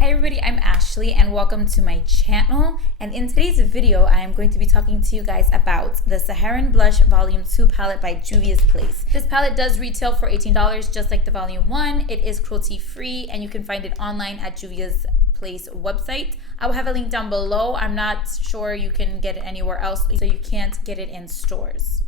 Hi everybody, I'm Ashley and welcome to my channel. And in today's video, I am going to be talking to you guys about the Saharan Blush Volume 2 palette by Juvia's Place. This palette does retail for $18 just like the Volume 1. It is cruelty free and you can find it online at Juvia's Place website. I will have a link down below. I'm not sure you can get it anywhere else, so you can't get it in stores.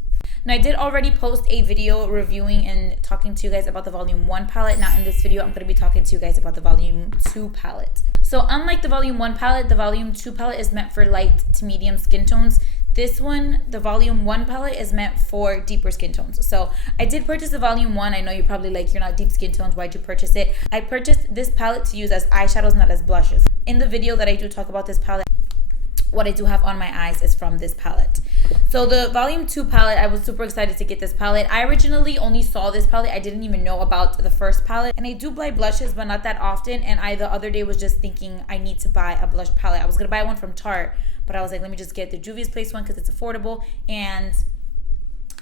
Now, I did already post a video reviewing and talking to you guys about the Volume 1 palette. Now, in this video, I'm going to be talking to you guys about the Volume 2 palette. So, unlike the Volume 1 palette, the Volume 2 palette is meant for light to medium skin tones. This one, the Volume 1 palette, is meant for deeper skin tones. So, I did purchase the Volume 1. I know you're probably like, you're not deep skin tones. Why'd you purchase it? I purchased this palette to use as eyeshadows, not as blushes. In the video that I do talk about this palette, what I do have on my eyes is from this palette. So the Volume 2 palette, I was super excited to get this palette. I originally only saw this palette. I didn't even know about the first palette. And I do buy blushes, but not that often. And I, the other day, was just thinking I need to buy a blush palette. I was going to buy one from Tarte, but I was like, let me just get the Juvia's Place one because it's affordable. And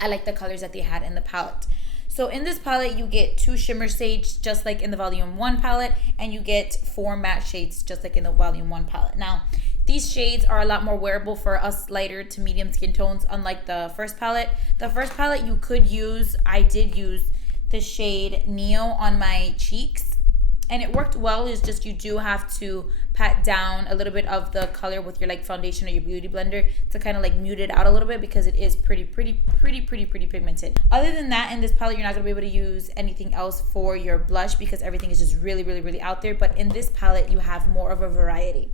I like the colors that they had in the palette. So in this palette, you get 2 shimmer shades, just like in the Volume 1 palette. And you get 4 matte shades, just like in the Volume 1 palette. Now, these shades are a lot more wearable for us lighter to medium skin tones, unlike the first palette. The first palette you could use, I did use the shade Neo on my cheeks. And it worked well. It's just you do have to pat down a little bit of the color with your like foundation or your beauty blender to kind of like mute it out a little bit because it is pretty pigmented. Other than that, in this palette, you're not going to be able to use anything else for your blush because everything is just really out there. But in this palette, you have more of a variety.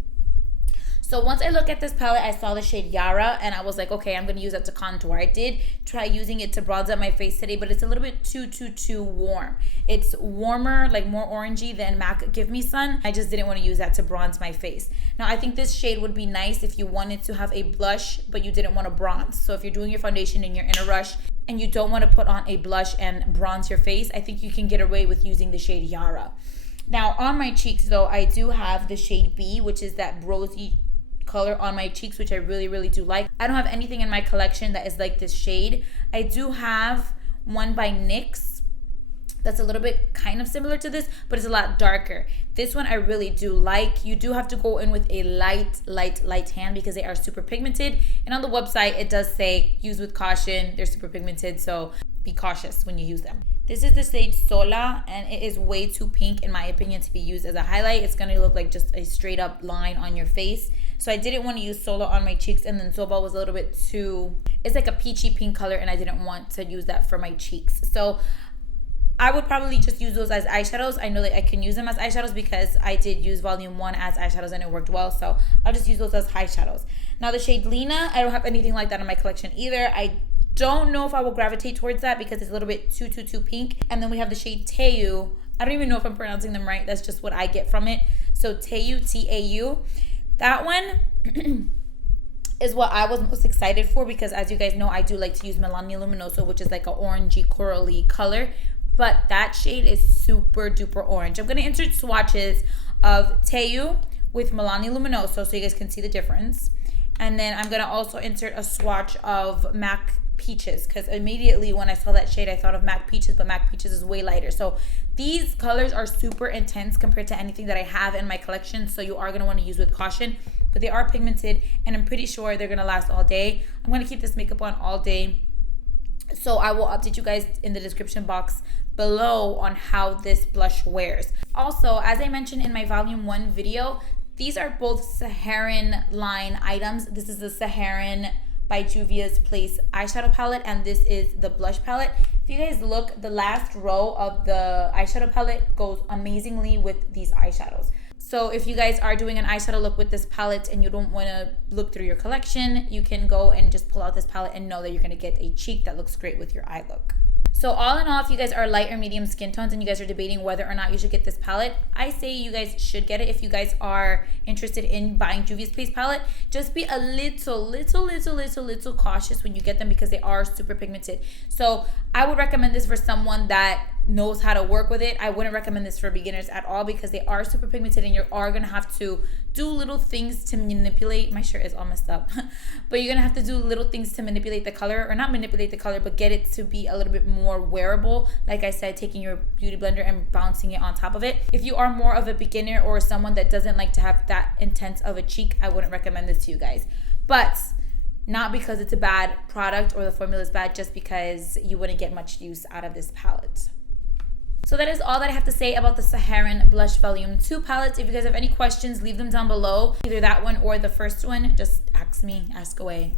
So once I look at this palette, I saw the shade Yara, and I was like, okay, I'm going to use that to contour. I did try using it to bronze up my face today, but it's a little bit too warm. It's warmer, like more orangey than MAC Give Me Sun. I just didn't want to use that to bronze my face. Now, I think this shade would be nice if you wanted to have a blush, but you didn't want to bronze. So if you're doing your foundation and you're in a rush and you don't want to put on a blush and bronze your face, I think you can get away with using the shade Yara. Now, on my cheeks, though, I do have the shade B, which is that rosy color on my cheeks, which I really do like. I don't have anything in my collection that is like this shade. I do have one by NYX that's a little bit kind of similar to this, but it's a lot darker. This one I really do like. You do have to go in with a light hand because they are super pigmented. And on the website, it does say use with caution. They're super pigmented, so be cautious when you use them. This is the shade Sola, and it is way too pink, in my opinion, to be used as a highlight. It's going to look like just a straight up line on your face. So I didn't want to use Sola on my cheeks, and then Zoba was a little bit too, it's like a peachy pink color, and I didn't want to use that for my cheeks. So I would probably just use those as eyeshadows. I know that I can use them as eyeshadows because I did use Volume 1 as eyeshadows and it worked well. So I'll just use those as eyeshadows. Now the shade Lena, I don't have anything like that in my collection either. I don't know if I will gravitate towards that because it's a little bit too pink. And then we have the shade Teu. I don't even know if I'm pronouncing them right. That's just what I get from it. So Teu, T-A-U. That one is what I was most excited for because as you guys know, I do like to use Milani Luminoso, which is like an orangey, corally color. But that shade is super duper orange. I'm going to insert swatches of Teu with Milani Luminoso so you guys can see the difference. And then I'm going to also insert a swatch of MAC Peaches because immediately when I saw that shade, I thought of MAC Peaches, but MAC Peaches is way lighter. So these colors are super intense compared to anything that I have in my collection. So you are going to want to use with caution, but they are pigmented and I'm pretty sure they're going to last all day. I'm going to keep this makeup on all day. So I will update you guys in the description box below on how this blush wears. Also, as I mentioned in my Volume 1 video, these are both Saharan line items. This is the Saharan by Juvia's Place eyeshadow palette, and this is the blush palette. If you guys look, the last row of the eyeshadow palette goes amazingly with these eyeshadows. So if you guys are doing an eyeshadow look with this palette and you don't want to look through your collection, you can go and just pull out this palette and know that you're going to get a cheek that looks great with your eye look. So all in all, if you guys are light or medium skin tones and you guys are debating whether or not you should get this palette, I say you guys should get it. If you guys are interested in buying Juvia's Place palette, just be a little cautious when you get them because they are super pigmented. So I would recommend this for someone that knows how to work with it, I wouldn't recommend this for beginners at all because they are super pigmented and you are going to have to do little things to manipulate. My shirt is all messed up. But you're going to have to do little things to manipulate the color, or not manipulate the color, but get it to be a little bit more wearable. Like I said, taking your beauty blender and bouncing it on top of it. If you are more of a beginner or someone that doesn't like to have that intense of a cheek, I wouldn't recommend this to you guys. But not because it's a bad product or the formula is bad, just because you wouldn't get much use out of this palette. So that is all that I have to say about the Saharan Blush Volume 2 palette. If you guys have any questions, leave them down below. Either that one or the first one. Just ask away.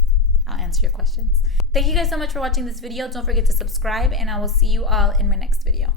I'll answer your questions. Thank you guys so much for watching this video. Don't forget to subscribe, and I will see you all in my next video.